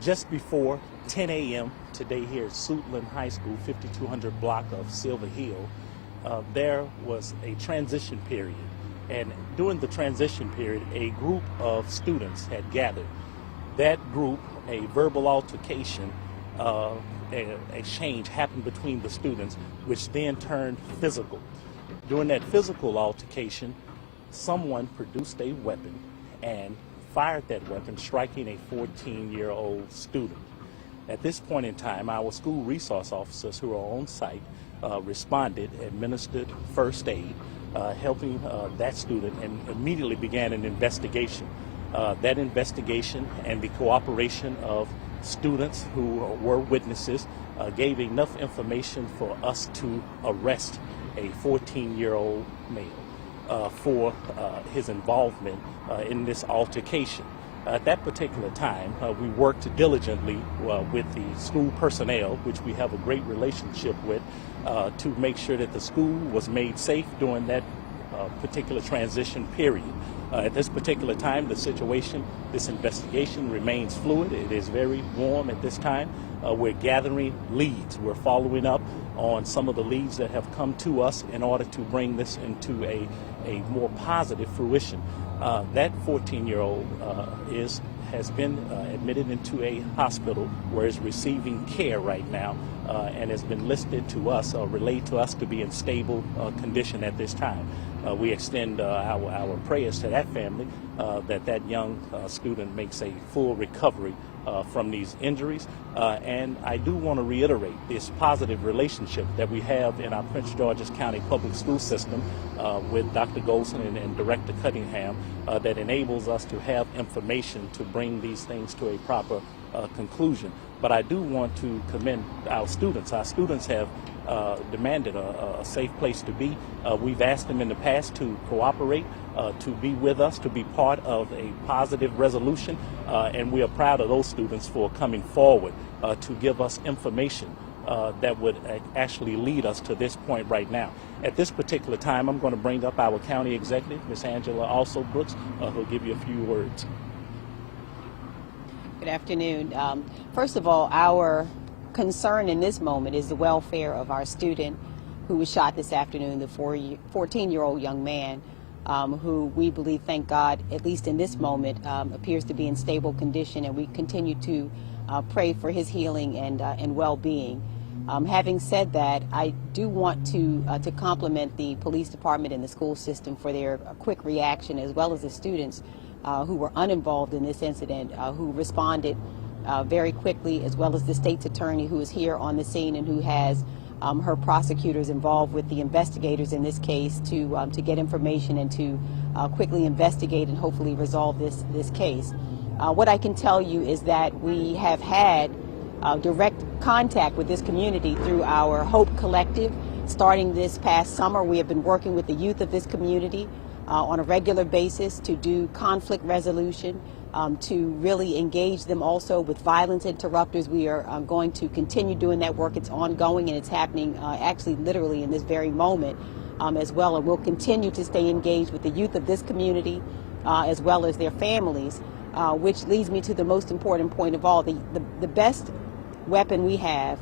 Just before 10 a.m. today here at Suitland High School, 5200 block of Silver Hill, there was a transition period. And during the transition period, a group of students had gathered. That group, a verbal altercation, exchange happened between the students, which then turned physical. During that physical altercation, someone produced a weapon and fired that weapon, striking a 14-year-old student. At this point in time, our school resource officers who are on site responded, administered first aid, helping that student, and immediately began an investigation. That investigation and the cooperation of students who were witnesses gave enough information for us to arrest a 14-year-old male for his involvement in this altercation. At that particular time, we worked diligently with the school personnel, which we have a great relationship with, to make sure that the school was made safe during that particular transition period. At this particular time, the situation, this investigation remains fluid. It is very warm at this time. We're gathering leads. We're following up on some of the leads that have come to us in order to bring this into a more positive fruition. That 14-year-old has been admitted into a hospital where is receiving care right now and has been listed to us, relayed to us to be in stable condition at this time. We extend our prayers to that family that young student makes a full recovery from these injuries. And I do want to reiterate this positive relationship that we have in our Prince George's County public school system with Dr. Golson and Director Cunningham that enables us to have information to bring these things to a proper conclusion. But I do want to commend our students. Our students have demanded a safe place to be. We've asked them in the past to cooperate, to be with us, to be part of a positive resolution, and we are proud of those students for coming forward to give us information that would actually lead us to this point right now. At this particular time, I'm going to bring up our county executive, Ms. Angela Also Brooks, who'll give you a few words. Good afternoon. First of all, our concern in this moment is the welfare of our student who was shot this afternoon, the 14-year-old young man who we believe, thank God, at least in this moment, appears to be in stable condition, and we continue to pray for his healing and well-being. Having said that, I do want to compliment the police department and the school system for their quick reaction, as well as the students who were uninvolved in this incident, who responded very quickly, as well as the state's attorney who is here on the scene and who has her prosecutors involved with the investigators in this case to get information and to quickly investigate and hopefully resolve this case. What I can tell you is that we have had direct contact with this community through our Hope Collective. Starting this past summer, we have been working with the youth of this community on a regular basis to do conflict resolution, to really engage them also with violence interrupters. We are going to continue doing that work. It's ongoing, and it's happening actually literally in this very moment as well. And we'll continue to stay engaged with the youth of this community as well as their families, which leads me to the most important point of all. The best weapon we have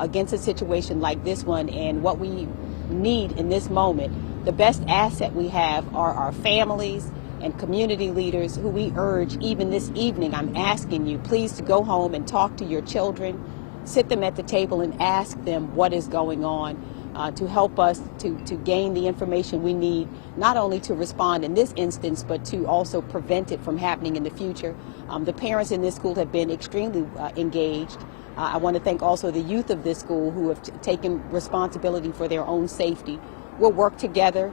against a situation like this one, and what we need in this moment, the best asset we have are our families and community leaders, who we urge even this evening. I'm asking you please to go home and talk to your children, sit them at the table and ask them what is going on, to help us to gain the information we need, not only to respond in this instance, but to also prevent it from happening in the future. The parents in this school have been extremely engaged. I want to thank also the youth of this school who have taken responsibility for their own safety. We'll work together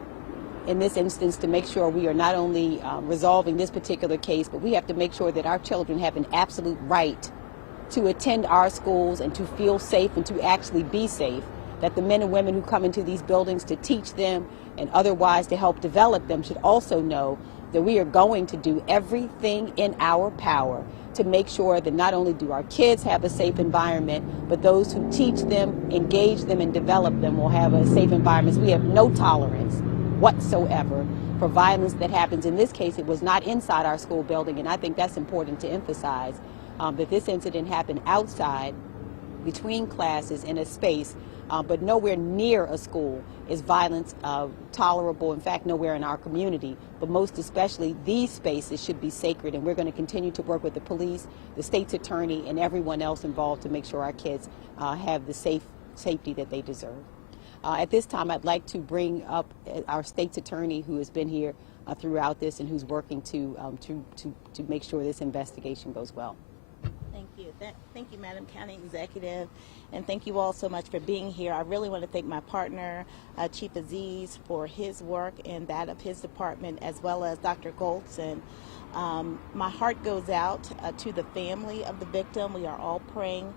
in this instance to make sure we are not only resolving this particular case, but we have to make sure that our children have an absolute right to attend our schools and to feel safe and to actually be safe, that the men and women who come into these buildings to teach them and otherwise to help develop them should also know that we are going to do everything in our power to make sure that not only do our kids have a safe environment, but those who teach them, engage them, and develop them will have a safe environment. We have no tolerance whatsoever for violence that happens. In this case, it was not inside our school building, and I think that's important to emphasize. that this incident happened outside, between classes in a space, but nowhere near a school is violence tolerable. In fact, nowhere in our community. But most especially, these spaces should be sacred, and we're going to continue to work with the police, the state's attorney, and everyone else involved to make sure our kids have the safety that they deserve. At this time, I'd like to bring up our state's attorney, who has been here throughout this and who's working to make sure this investigation goes well. Thank you, Madam County Executive, and thank you all so much for being here. I really want to thank my partner, Chief Aziz, for his work and that of his department, as well as Dr. Goldson. My heart goes out to the family of the victim. We are all praying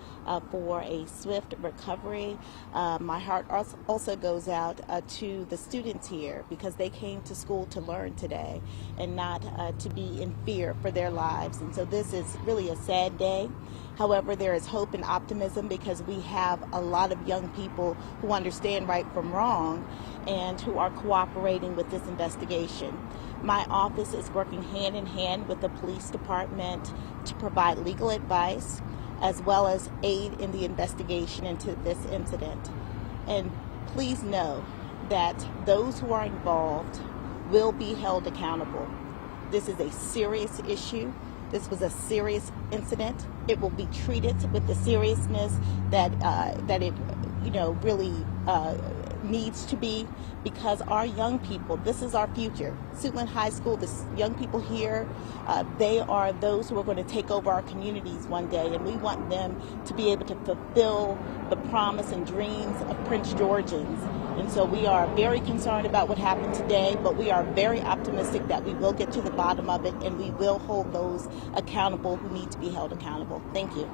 for a swift recovery. My heart also goes out to the students here, because they came to school to learn today and not to be in fear for their lives. And so this is really a sad day. However, there is hope and optimism, because we have a lot of young people who understand right from wrong and who are cooperating with this investigation. My office is working hand in hand with the police department to provide legal advice as well as aid in the investigation into this incident. And please know that those who are involved will be held accountable. This is a serious issue. This was a serious incident. It will be treated with the seriousness that it really needs to be, because our young people, this is our future. Suitland High School, the young people here, they are those who are going to take over our communities one day, and we want them to be able to fulfill the promise and dreams of Prince Georgians. And so we are very concerned about what happened today, but we are very optimistic that we will get to the bottom of it, and we will hold those accountable who need to be held accountable. Thank you.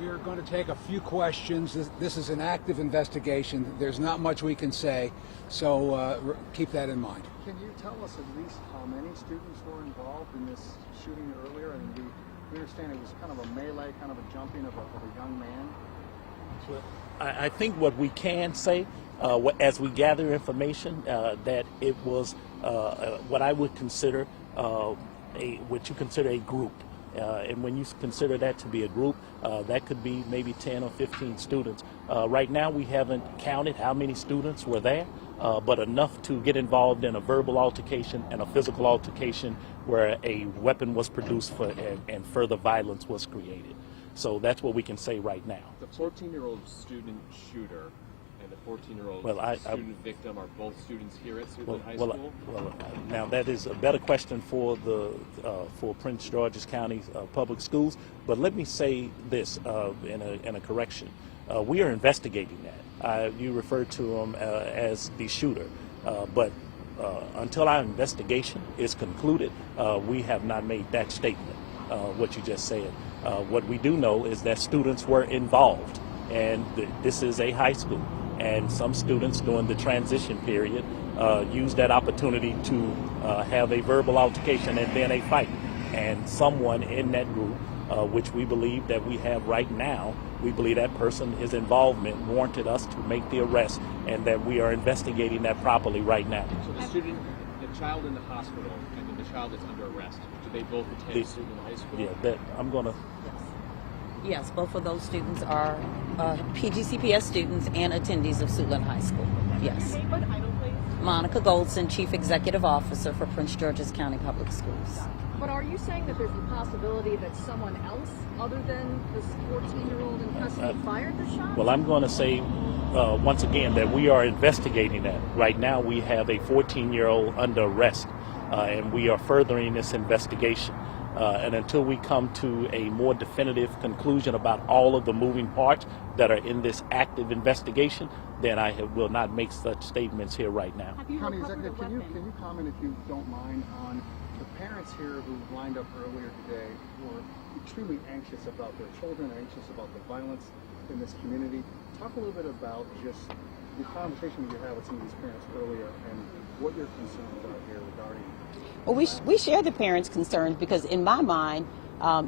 We are going to take a few questions. This is an active investigation. There's not much we can say, so keep that in mind. Can you tell us at least how many students were involved in this shooting earlier? And we understand it was kind of a melee, kind of a jumping of a young man. Well, I think what we can say, as we gather information, that it was what I would consider what you consider a group. And when you consider that to be a group, that could be maybe 10 or 15 students. Right now, we haven't counted how many students were there, but enough to get involved in a verbal altercation and a physical altercation where a weapon was produced and further violence was created. So that's what we can say right now. The 14-year-old student shooter and the 14-year-old student victim are both students here at Suitland High School? Now that is a better question for for Prince George's County Public Schools. But let me say this in a correction. We are investigating that. You referred to him as the shooter, but until our investigation is concluded, we have not made that statement, what you just said. What we do know is that students were involved, and this is a high school, and some students during the transition period used that opportunity to have a verbal altercation and then a fight. And someone in that group, which we believe that we have right now, we believe that person, his involvement warranted us to make the arrest, and that we are investigating that properly right now. So the child in the hospital and then the child that's under arrest, do they both attend Suitland High School? Yeah, I'm going to... Yes, both of those students are PGCPS students and attendees of Suitland High School. Yes. Monica Goldson, Chief Executive Officer for Prince George's County Public Schools. But are you saying that there's a possibility that someone else other than this 14-year-old in custody fired the shot? Well, I'm going to say once again that we are investigating that. Right now we have a 14-year-old under arrest, and we are furthering this investigation. And until we come to a more definitive conclusion about all of the moving parts that are in this active investigation, then I will not make such statements here right now. County Executive, can you comment, if you don't mind, on the parents here who lined up earlier today who are extremely anxious about their children, anxious about the violence in this community? Talk a little bit about just the conversation you had with some of these parents earlier and what your concerns are here regarding. Well, we share the parents' concerns, because in my mind,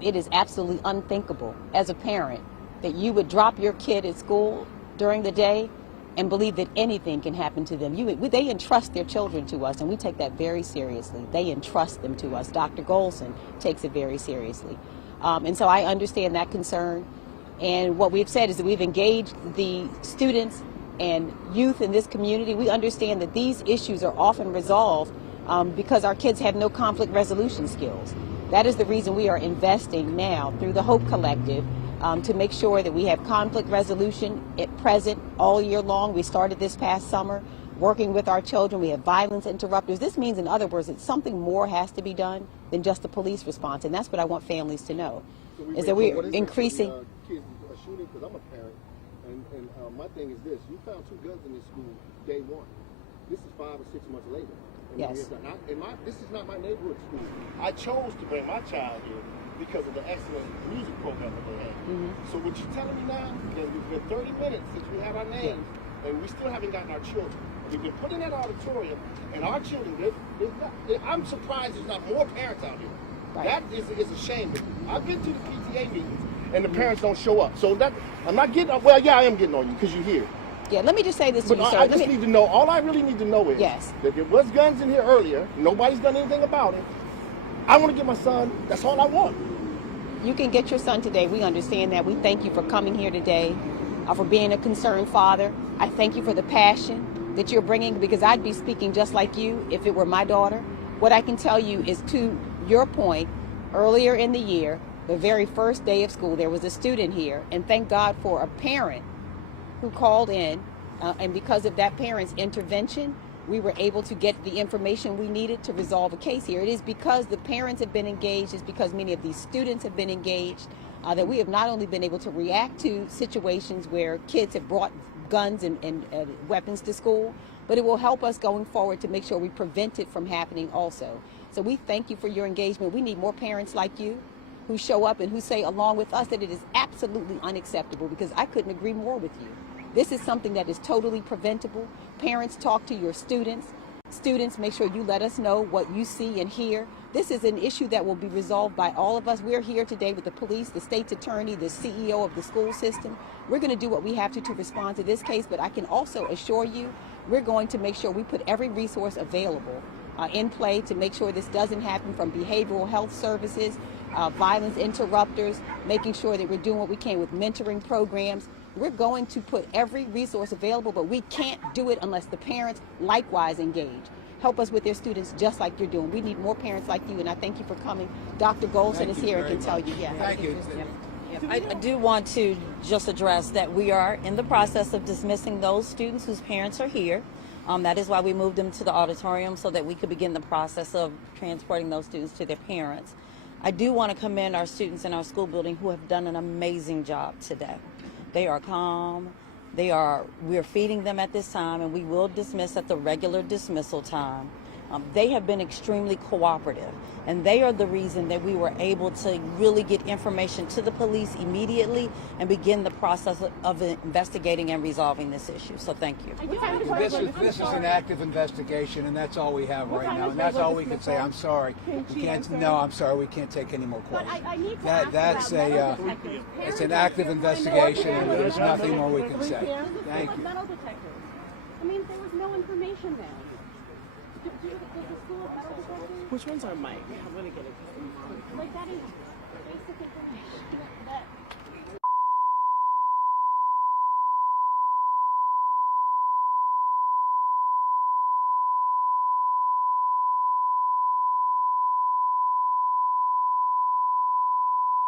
it is absolutely unthinkable as a parent that you would drop your kid at school during the day and believe that anything can happen to them. They entrust their children to us, and we take that very seriously. They entrust them to us. Dr. Golson takes it very seriously. And so I understand that concern. And what we've said is that we've engaged the students and youth in this community. We understand that these issues are often resolved because our kids have no conflict resolution skills. That is the reason we are investing now through the Hope Collective to make sure that we have conflict resolution at present all year long. We started this past summer working with our children. We have violence interrupters. This means, in other words, that something more has to be done than just the police response, and that's what I want families to know, is that we're increasing. Kids shooting, because I'm a parent, and my thing is this: you found 2 guns in this school day 1. This is 5 or 6 months later. And Yes. This is not my neighborhood school. I chose to bring my child here because of the excellent music program that they had. So what you're telling me now, that it's been 30 minutes since we had our names, and we still haven't gotten our children. We've been put in that auditorium, and our children, I'm surprised there's not more parents out here. Right. That is a shame. I've been to the PTA meetings, and the parents don't show up. So that I'm not getting, well, yeah, I am getting on you because you're here. Yeah, let me just say this to you, sir. I just need to know, all I really need to know is that there was guns in here earlier. Nobody's done anything about it. I want to get my son. That's all I want. You can get your son today. We understand that. We thank you for coming here today, for being a concerned father. I thank you for the passion that you're bringing, because I'd be speaking just like you if it were my daughter. What I can tell you is, to your point, earlier in the year, the very first day of school, there was a student here, and thank God for a parent who called in, and because of that parent's intervention, we were able to get the information we needed to resolve a case here. It is because the parents have been engaged, it's because many of these students have been engaged, that we have not only been able to react to situations where kids have brought guns and weapons to school, but it will help us going forward to make sure we prevent it from happening also. So we thank you for your engagement. We need more parents like you who show up and who say along with us that it is absolutely unacceptable, because I couldn't agree more with you. This is something that is totally preventable. Parents, talk to your students. Students, make sure you let us know what you see and hear. This is an issue that will be resolved by all of us. We're here today with the police, the state's attorney, the CEO of the school system. We're going to do what we have to respond to this case, but I can also assure you we're going to make sure we put every resource available in play to make sure this doesn't happen, from behavioral health services, violence interrupters, making sure that we're doing what we can with mentoring programs. We're going to put every resource available, but we can't do it unless the parents likewise engage. Help us with their students just like you're doing. We need more parents like you, and I thank you for coming. Dr. Goldson is here and can tell you. Yeah. Thank you. I do want to just address that we are in the process of dismissing those students whose parents are here. That is why we moved them to the auditorium, so that we could begin the process of transporting those students to their parents. I do want to commend our students in our school building who have done an amazing job today. They are calm. We're feeding them at this time, and we will dismiss at the regular dismissal time. They have been extremely cooperative, and they are the reason that we were able to really get information to the police immediately and begin the process of investigating and resolving this issue. So thank you. This is an active investigation, and that's all we have right now, and that's all we can say. I'm sorry. We can't. No, I'm sorry. We can't take any more questions. It's an active investigation, and there's nothing more we can say. Thank you. Metal detectors. I mean, there was no information there. Does the school have metal detectors? Which ones are mine? I'm gonna get it. Like that is